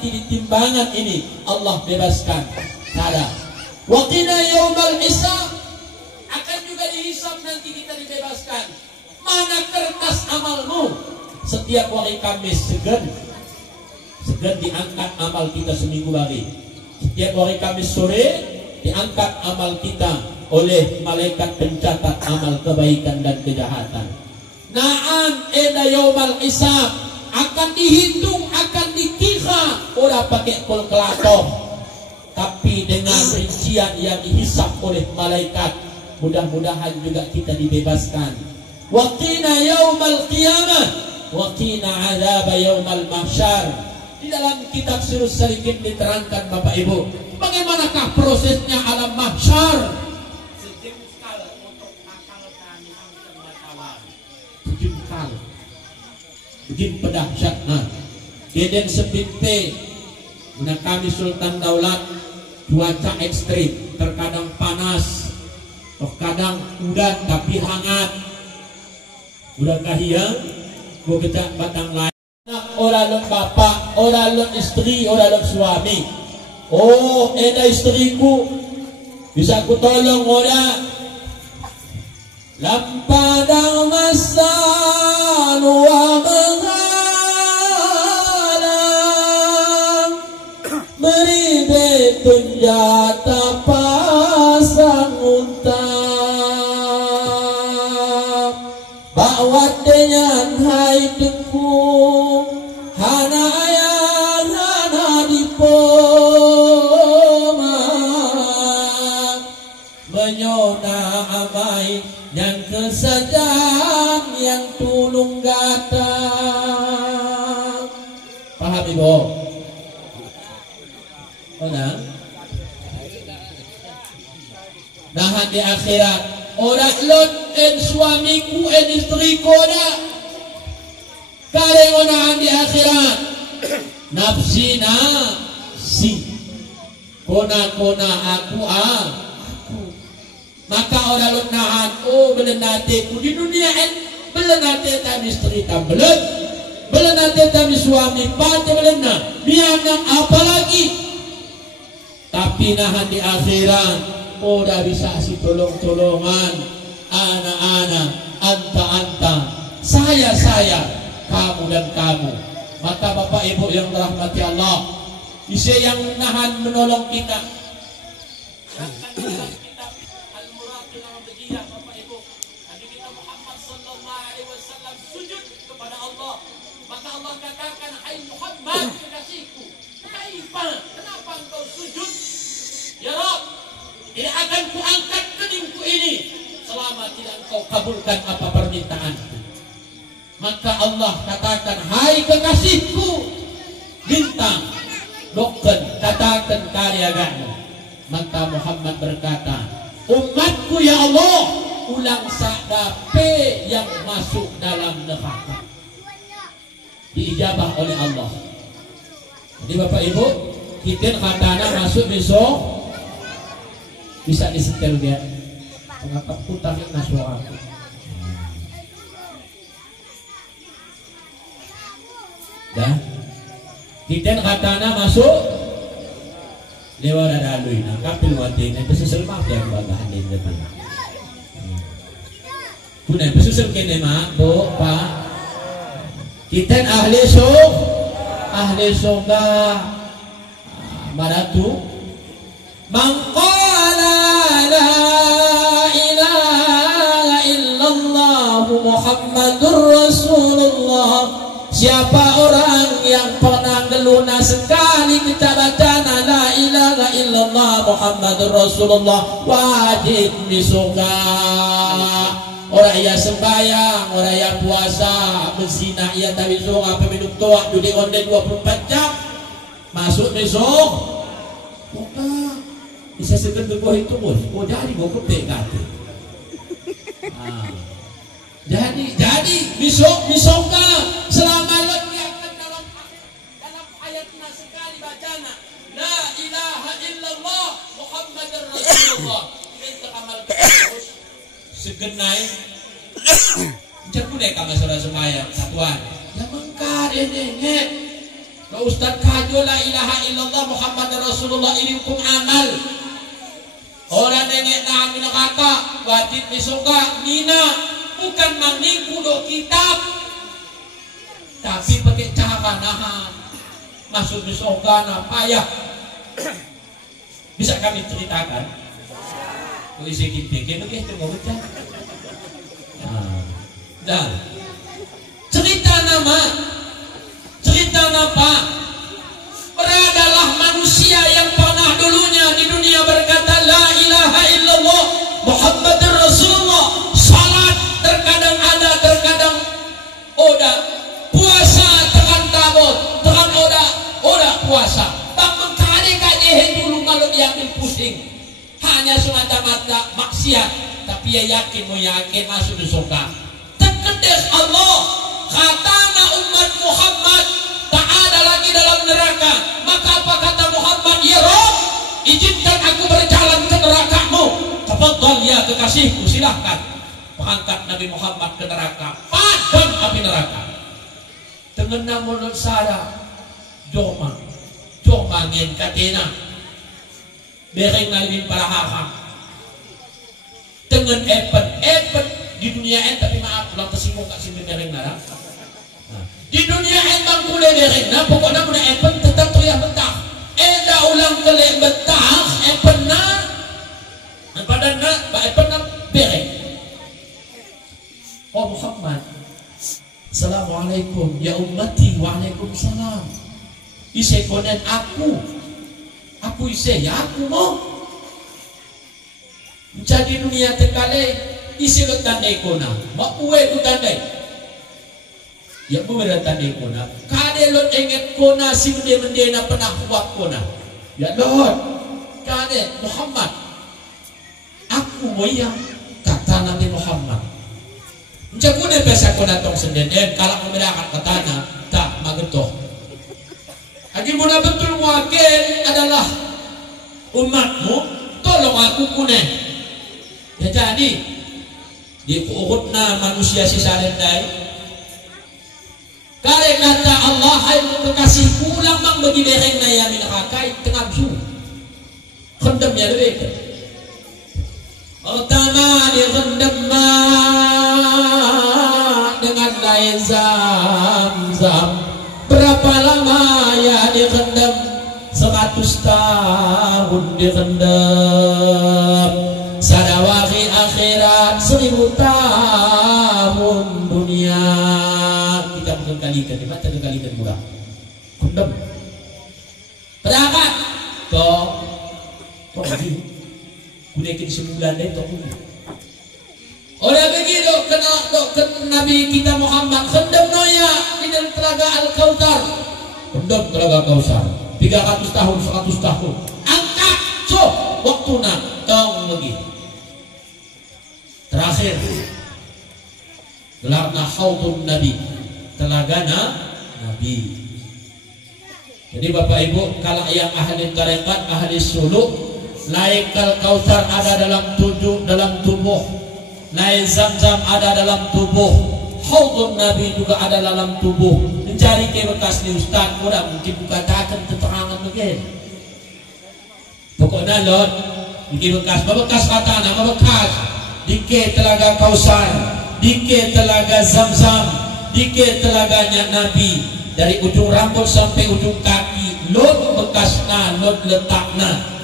nanti di timbangan ini Allah bebaskan. Ada. Wa qina yaumal hisab, akan juga dihisab nanti kita dibebaskan. Mana kertas amalmu? Setiap hari Kamis segan diangkat amal kita seminggu hari. Setiap hari Kamis sore diangkat amal kita oleh malaikat pencatat amal kebaikan dan kejahatan. Na'am eda yaumal hisab, akan dihitung, akan dikira. Ora pakai kalkulator, tapi dengan rincian yang dihisab oleh malaikat. Mudah-mudahan juga kita dibebaskan. Wa qina yaumal qiyamah wa qina adzab yaumal mahsyar. Di dalam kitab Sirus Salikin diterangkan Bapak Ibu, bagaimanakah prosesnya alam mahsyar. Sejengkal untuk akal kami angkat batawar. Sejengkal begin pedahsyatna deden sepinte guna kami Sultan Daulat. Cuaca ekstrim, terkadang panas, terkadang udan tapi hangat. Udah kahiyang gua kecak batang lain. Orang lek bapak, orang lek istri, orang lek suami. Oh, eda istriku bisa ku tolong orang. Lampadang masan wa menghalang, beri betun jata pasang untang. Bawat dengan hai tekung hana ayah hana dipoma, menyona amai yang kesajaan yang tulung gatang. Paham Ibu? Nah, nah di akhirat orang lot en suamiku en istriku dah kalian onahan di akhirat nafsi kona aku maka orang lot nahan. Oh belenate ku di dunia en belenate tam istri tam belenate tam suami pate belena biarkan apalagi, tapi nahan di akhirat udah bisa si tolong-tolongan, anak-anak, anta, saya, kamu dan kamu. Maka Bapak Ibu yang dirahmati Allah, bisa yang nahan menolong kita. Kitab Al-Muraqin Al-Baqiyah Bapak Ibu, Nabi kita Muhammad sallallahu alaihi wasallam sujud kepada Allah. Maka Allah katakan, "Hai Muhammad, kekasihku, kenapa engkau sujud? Ya Rabb, tidak akan kuangkat kedingku ini selama tidak engkau kabulkan apa permintaan." Maka Allah katakan, "Hai kekasihku, bintang, doken, katakan karyaganmu." Maka Muhammad berkata, "Umatku ya Allah, ulang sadape yang masuk dalam neraka." Diijabah oleh Allah. Jadi Bapak Ibu, kita katana masuk besok bisa disetel dia mengapa putar naswa dah kita katana masuk lewat ada alui nah kapil watin itu susul mak yang bagahan di depan punya susul kene mak bo pak kita ahli surga maratu mangqala la ilaha illallah Muhammadur Rasulullah. Siapa orang yang pernah geluna sekali kita baca la ilaha illallah Muhammadur Rasulullah wajib surga. Orang yang sembahyang, orang yang puasa, berzina ia tapi surga, peminum toa duduk onde 24 jam masuk besok. Bukan bisa segan berbuah itu bos. Oh jadi mau kepek kata. Jadi besok selama lebih akan dalam ayatnya sekali bacana la ilaha illallah Muhammadur Rasulullah. Kita amal terus segenai. Jangan deh kamu saudara sembahyang satuan. Yang mengkar ini Kalau Ustaz kajo la ilaha illallah Muhammad Rasulullah ini hukum amal. Orang nengek nang neraka wajib disoka nina bukan mangniku do kitab. Tapi pakai cara nahan masuk disoka na payah. Bisa kami ceritakan? Kau isi kita begitu mau baca. Dan cerita apa? Beradalah manusia yang pernah dulunya di dunia berkata la ilaha illallah Muhammadur Rasulullah. Salat terkadang ada, terkadang oda. Puasa tekan tabot, tekan oda puasa. Tak mengkade-kade dulu kalau diambil pusing. Hanya semata-mata maksiat, tapi ia yakin masuk di surga. Terkedes Allah, katanya umat Muhammad tak ada lagi dalam neraka. Maka apa kata Muhammad? Ya Rabb, izinkan aku berjalan ke nerakamu. Tafadhal ya kekasihku, silahkan. Mengangkat Nabi Muhammad ke neraka, padam api neraka. Dengan mulut sada, joma ngin katena, bereng nalin para hakam. Dengan epet di dunia en, tapi maaf, lang tersinggung kak simpen bereng nara. Di dunia en bang kule bereng na, pokoknya muna epet tetap teriak betah. Eda ulang kelek betah, epet na, badan na, epet na bereng. Oh Muhammad, Assalamualaikum ya ummati, waalaikumsalam. Ise konen aku ise ya aku mau jadi dunia tekale ise lo tandai kona mak uwe ku tandai ya bu beda tandai kona kade lo enget kona si mende na pernah buat kona ya Lord kade Muhammad aku mau ya kata Nabi Muhammad mencakune pesa kona tong senden kalau memberakan katana tak magetoh. Agi muna betul wakil adalah umatmu, tolong aku kunen. Ya jadi di puhutna manusia sisa lendai. Kare kata Allah, hai kekasihku lamang bagi bereng na yamin akakai tengah su. Kendem ya lebih. Pertama dia kendem dengan lain zam. Berapa lama ya dikendam? 100 tahun dikendam. Sadawari akhirat 1000 tahun dunia. Kita bukan kalikan, kita kalikan murah. Kendam. Berapa? Kok lagi? Kudekin sebulan deh toh. Orang begitu kena Nabi kita Muhammad kendam noya di dalam telaga Al-Kautsar. Kendam telaga Kautsar 300 tahun 100 tahun. Angkat so waktuna tong begitu. Terakhir gelarna Haudun Nabi, telagana Nabi. Jadi Bapak Ibu, kalau yang ahli tarekat, ahli suluk, laikal Kautsar ada dalam tubuh. Naik Zam-Zam ada dalam tubuh, Haudun Nabi juga ada dalam tubuh. Mencari ke bekas ni Ustaz, kurang mungkin katakan keterangan begini. Pokoknya Lord, di bekas kata nama bekas, dike telaga Kautsar, dike telaga Zam-Zam, dike telaganya Nabi, dari ujung rambut sampai ujung kaki, Lord bekasna, Lord letakna.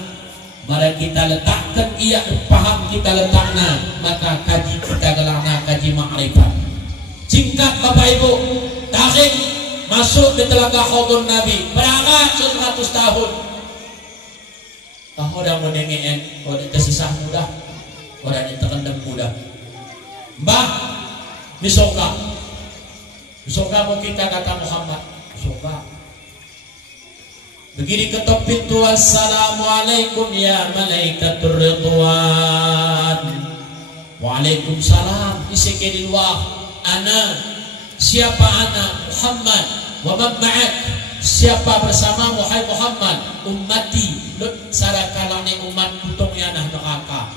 Mari kita letakkan ia paham kita letakna, maka kaji kita gelarna kaji makrifat. Singkat Bapak Ibu, tarik masuk di telaga Haudun Nabi, berangkat 100 tahun. Orang mendengen, orang tersesah mudah, orang yang terendam mudah. Mbah, misoka mau kita kata Muhammad, misoka. Begini ketok pintu, assalamualaikum ya malaikatur ridwan. Waalaikumsalam. Isi ke di luar. Ana, siapa ana? Muhammad. Wa man ma'ak, siapa bersamamu hai Muhammad? Ummati, lut sarakalane umat kutong yanah neraka.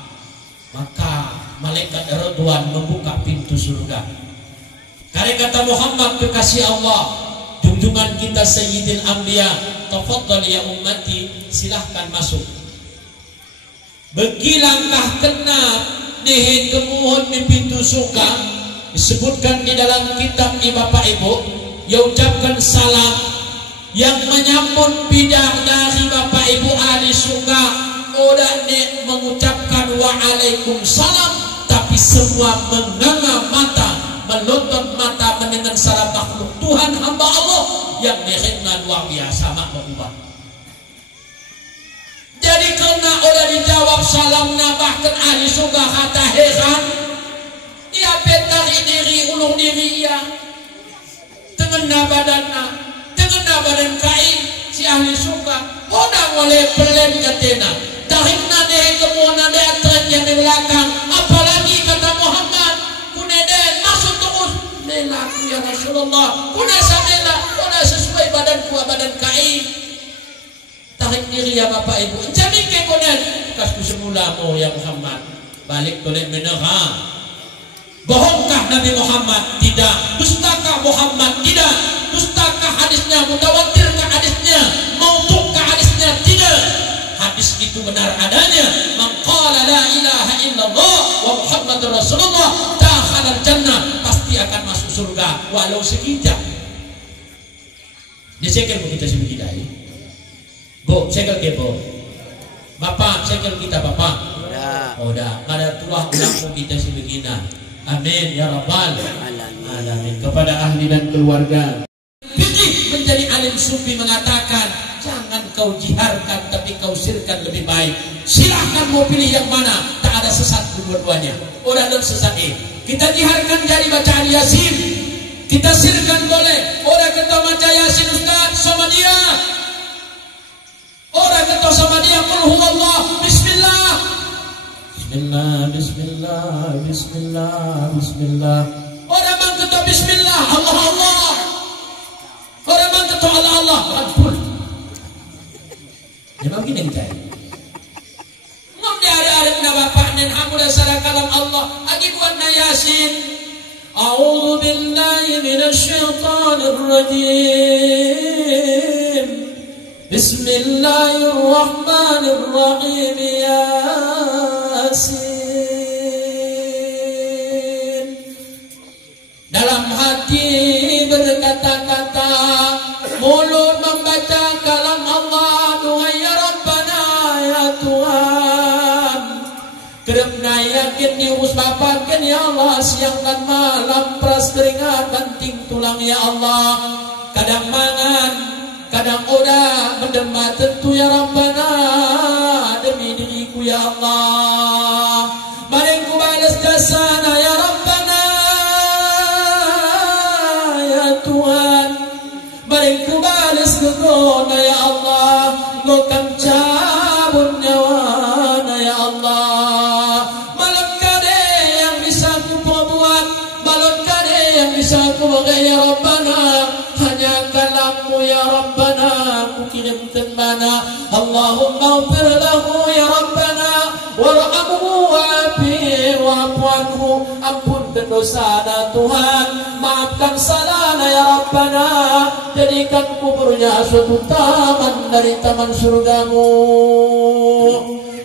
Maka malaikat Ridwan membuka pintu surga. Karena kata Muhammad kekasih Allah, junjungan kita Sayyidil Anbiya. Tafadhal ya ummati, silahkan masuk. Begi langkah kena nih kemuhun di pintu suka disebutkan di dalam kitab Bapak Ibu. Ya ucapkan salam yang menyambut bidah dari Bapak Ibu ahli surga. Udah nih mengucapkan waalaikumsalam, tapi semua menganga mata, melotot mata mendengar salam makhluk Tuhan hamba Allah yang mereka luar biasa makhluk. Jadi karena udah dijawab salamnya, bahkan ahli surga kata heran, dia petari diri ulur diri ya, tengena badan kain si ahli surga, udah mulai pelen katena, tarimna deh kemudian ada tren yang di belakang, apalagi kata Muhammad, kuneden masuk terus, nelaku ya Rasulullah, kuna sesuai badan kain. Tarik diri ya Bapak Ibu, jadi kekonan kasku semula mau ya Muhammad balik boleh menerang. Bohongkah Nabi Muhammad? Tidak. Dustakah Muhammad? Tidak. Dustakah hadisnya? Mutawatirkah hadisnya? Maudu'kah hadisnya? Tidak. Hadis itu benar adanya. Man qala la ilaha illallah wa Muhammadur Rasulullah dakhala jannah, pasti akan masuk surga walau sekejap. Dia sekir kita sebegini. Bu, segel ke bu. Bapak, segel kita bapak. Udah. Kada tulah ulang kita sebegina. Amin ya rabbal alamin. Kepada ahli dan keluarga. Fikih menjadi alim sufi mengatakan, jangan kau jiharkan tapi kau sirkan lebih baik. Silahkan mau pilih yang mana. Tak ada sesat dua-duanya. Udah ada sesat kita jiharkan jadi bacaan Yasin. Kita sirkan boleh. Udah kita baca Yasin Ustaz sama dia. Orang kata sama dia, qul huwallah, bismillah. Bismillah. Orang bang kata bismillah, Allah. Orang bang kata Allah. Ampun. Memang gini kita. Ngom dia ada na bapak nen hamu dasar kalam Allah. Agi buat na Yasin. A'udzu billahi minasy syaithanir rajim. Bismillahirrahmanirrahim. Yasin. Dalam hati berkata-kata, mulut membaca kalam Allah. Duhai ya Rabbana ya Tuhan, kerana yakin diurus bapakan ya Allah, siang dan malam peras keringat banting tulang ya Allah. Kadang mangan, kadang udah menderma tentu ya Rabbana, demi diriku ya Allah. Mari ku balas jasana ya Rabbana ya Tuhan. Mari ku balas gegona ya Allah. Gokam cabut nyawana ya Allah. Malam kade yang bisa ku perbuat, malam kade yang bisa ku bagi ya Rabbana. Hanya kalammu ya Rabbana ku kirimkan mana. Allahumma ighfir lahu ya Rabbana warhamhu wa'afihi wa'fu anhu. Ampunkan dosana Tuhan, maafkan salahna ya Rabbana. Jadikan kuburnya suatu taman dari taman surgamu.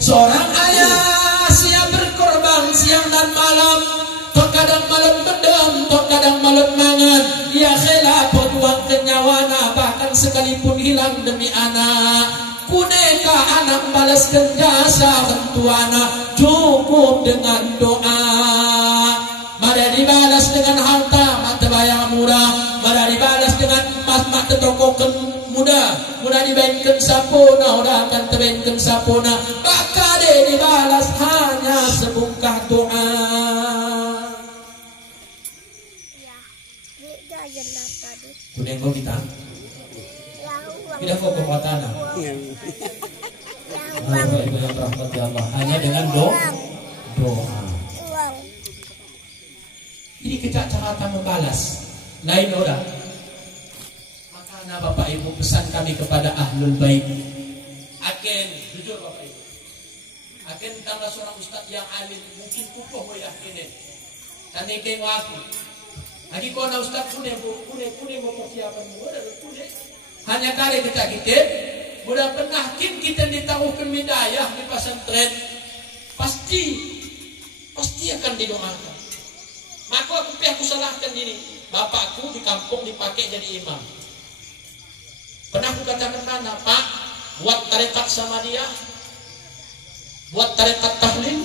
Seorang ayah siap berkorban siang dan malam. Terkadang malam bedam, terkadang malam mangan. Dia khilaf perjuangkan nyawana, bahkan sekalipun hilang demi anak. Kuneka anak balaskan jasa tentuana, cukup dengan doa. Mari dibalas dengan harta, mata bayar murah. Mari dibalas dengan emas, mata tokokan mudah. Mudah dibainkan sapona, udah akan terbainkan sapona. Maka dia dibalas hanya sebungkah doa. Kuning kau kita, tidak kau kekuatan. Ibu yang rahmati Allah, hanya dengan doa. Ini kita cara membalas. Lain orang. Makanya Bapak Ibu pesan kami kepada Ahlul Bait. Akan jujur Bapak Ibu. Akan tambah seorang ustaz yang alim mungkin kukuh mo yakin. Tani kay mo ako. Lagi kau na ustaz kune mau persiapan muda kune. Hanya kali kita mudah pernah kita ditahukan hidayah di pesantren pasti akan didoakan. Maka aku salahkan ini. Bapakku di kampung dipakai jadi imam. Pernah aku katakan mana, Pak, buat tarekat sama dia, buat tarekat tahlil,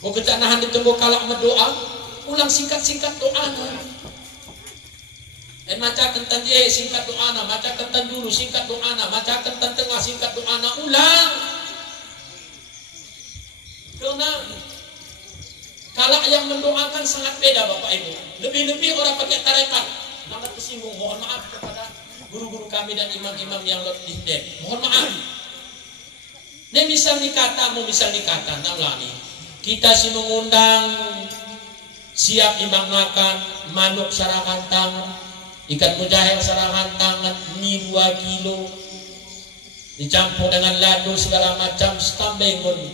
mau kecanahan ditunggu kalak berdoa, ulang singkat-singkat doa. Dan maca kentan je singkat doa, maca kentan dulu singkat doa, maca kentan tengah singkat doa, ulang. Karena kalak yang mendoakan sangat beda Bapak Ibu. Lebih-lebih orang pakai tarekat. Sangat tersinggung. Mohon maaf kepada guru-guru kami dan imam-imam yang lebih dek. Mohon maaf. Ini misal dikata, namlani. Kita si mengundang siap imam makan, manuk sarangan tangan, ikan mujahel sarangan tangan, mie 2 kilo, dicampur dengan ladu segala macam, stambengun.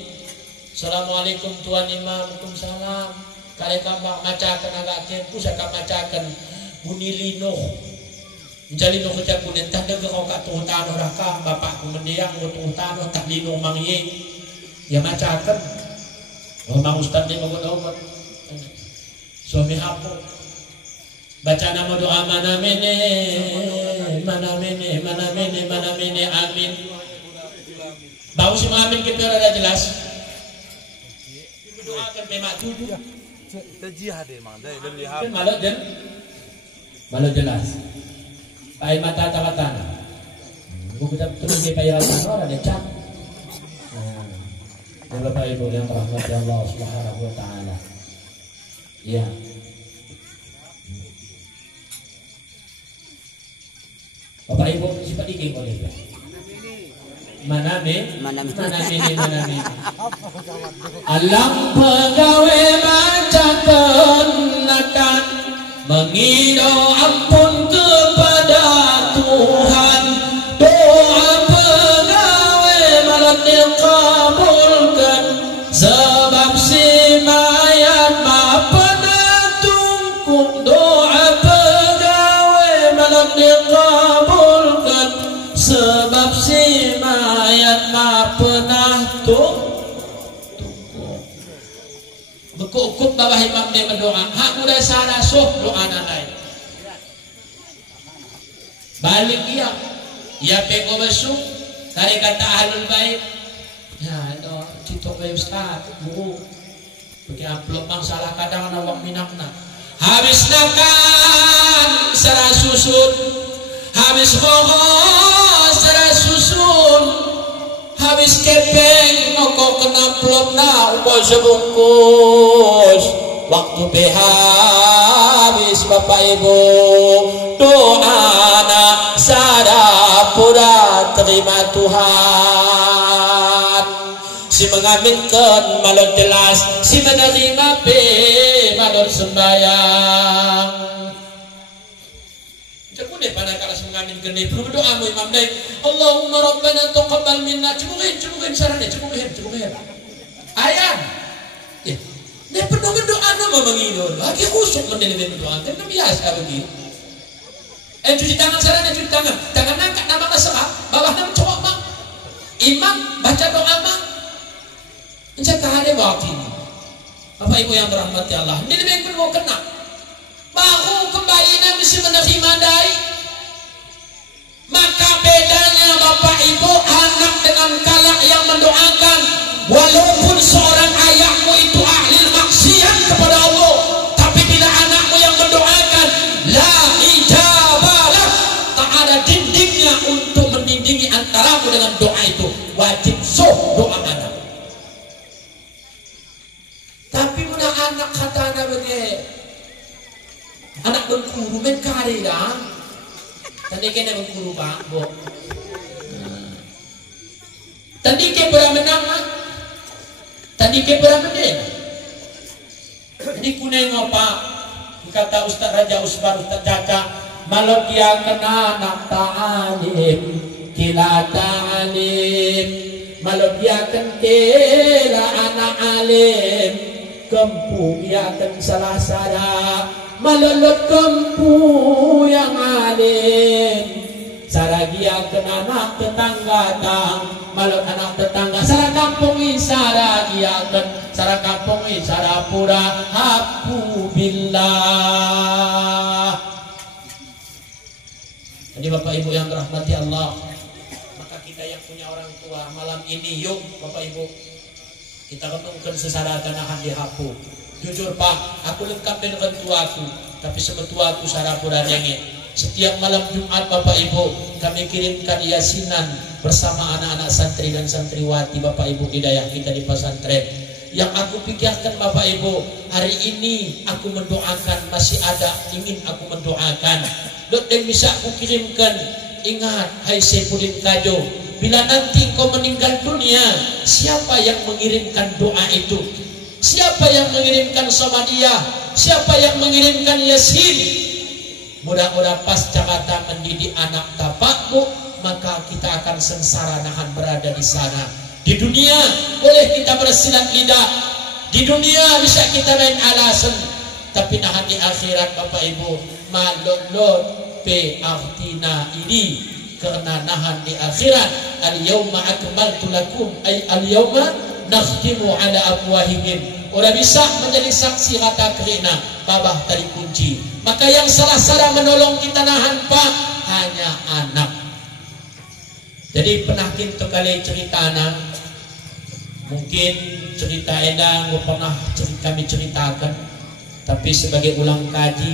Assalamualaikum Tuan Imam. Waalaikumsalam. Kali kambang macakan agak kempu sakap macakan bunilino. Mencari no kecak kunin tanda ke kau kat tuh tanah raka bapakku mendiang mau tuh tanah tak lino mangye. Ya macakan. Oh mang ustaz ni magot-ogot. Suami hapo. Baca nama doa mana mene amin. Bau si amin kita ada jelas. Doakan pemak tubuh. Terjihad memang dari lebih kan malu jelas. Pai mata tanah. Buku terus di pai tanah ada cat. Bapak Ibu yang rahmat Allah Subhanahu wa taala. Ya. Bapak Ibu sifat iki boleh ya. Mana mini. Alam pegawai baca kenakan mengido ampun kepada Tuhan. Doa pegawai malah dikabulkan sebab si mayat maaf pernah tungkuk. Doa pegawai malah dikabulkan sebab si mayat maaf pernah tungkuk. Bekuk bawah imam dia berdoa. Hak udah salah soh doa lain. Balik dia. Ya peko besuk. Dari kata ahlul bait. Ya itu cito ke ustaz, guru. Pakai amplop bang salah kadang awak minakna. Habis nakan serah susun. Habis kokos serah susun. Habis kepeng moko kena plotna uko sebungkus. Waktu habis Bapak Ibu doana sadapura terima Tuhan. Si mengaminkan malon jelas, si menerima malon sembayang. Cakap deh pada kalau mengamin kene berdoa mu imam dai. Allahumma rabbana taqabbal minna. Cukup sarane cukup. Ayat. Ya. Dia penuh berdoa nama mengidol. Lagi khusuk mendelih berdoa. Kan biasa begitu. Cuci tangan sarane cuci tangan. Tangan angkat nama masalah, bawah nama cowok bang. Imam baca doa bang. Menjaga hari waktu ini. Bapak Ibu yang dirahmati Allah. Ini lebih perlu kena. Baru kembali mesti menerima dai. Maka bedanya Bapak Ibu anak dengan kalak yang mendoakan. Walaupun seorang ayahmu itu ahli maksiat kepada Allah, tapi bila anakmu yang mendoakan la ijabalah, tak ada dindingnya untuk mendindingi antaramu dengan doa itu. Wajib soh doa anak. Tapi mana anak kata anak begini, anak berguru main kari dah. Tadi kena berguru pak, bo. Tadi ke menang, tadi ke menang. Ini kuneng apa? Kata Ustaz Raja Usbar, Ustaz Caca, malam dia kena anak ta'alim, kila ta'alim. Malam dia kela anak alim, kempu dia salah salah. malulot kempu yang alim saragiakeun anak tetangga tang malot anak tetangga sara kampung saragiakeun sara kampung sarapura hapu billah. Jadi Bapak Ibu yang dirahmati Allah, maka kita yang punya orang tua malam ini yuk Bapak Ibu kita renungkan sesara kanahan di hapu. Jujur Pak, aku lengkap dengan tuaku, tapi sebetuaku sarapura nengit. Setiap malam Jumat Bapak Ibu kami kirimkan yasinan bersama anak-anak santri dan santriwati Bapak Ibu hidayah kita di pesantren. Yang aku pikirkan Bapak Ibu, hari ini aku mendoakan, masih ada ingin aku mendoakan. Dok dan bisa aku kirimkan, ingat hai Saifuddin Kajo, bila nanti kau meninggal dunia, siapa yang mengirimkan doa itu? Siapa yang mengirimkan Samadiyah? Siapa yang mengirimkan Yasin? Mudah-mudahan pasca kata mendidik anak tapakmu, maka kita akan sengsara nahan berada di sana. Di dunia boleh kita bersilat lidah, di dunia bisa kita main alasan, tapi nahan di akhirat Bapak Ibu malolot pe artina ini, karena nahan di akhirat al-yauma akmaltu lakum ay al-yauma nakhtimu ala afwahihim. Udah bisa menjadi saksi kata kerina babah tadi kunci. Maka yang salah-salah menolong kita nahan Pak hanya anak. Jadi pernah kita kali cerita anak, mungkin cerita edang pernah kami ceritakan, tapi sebagai ulang kaji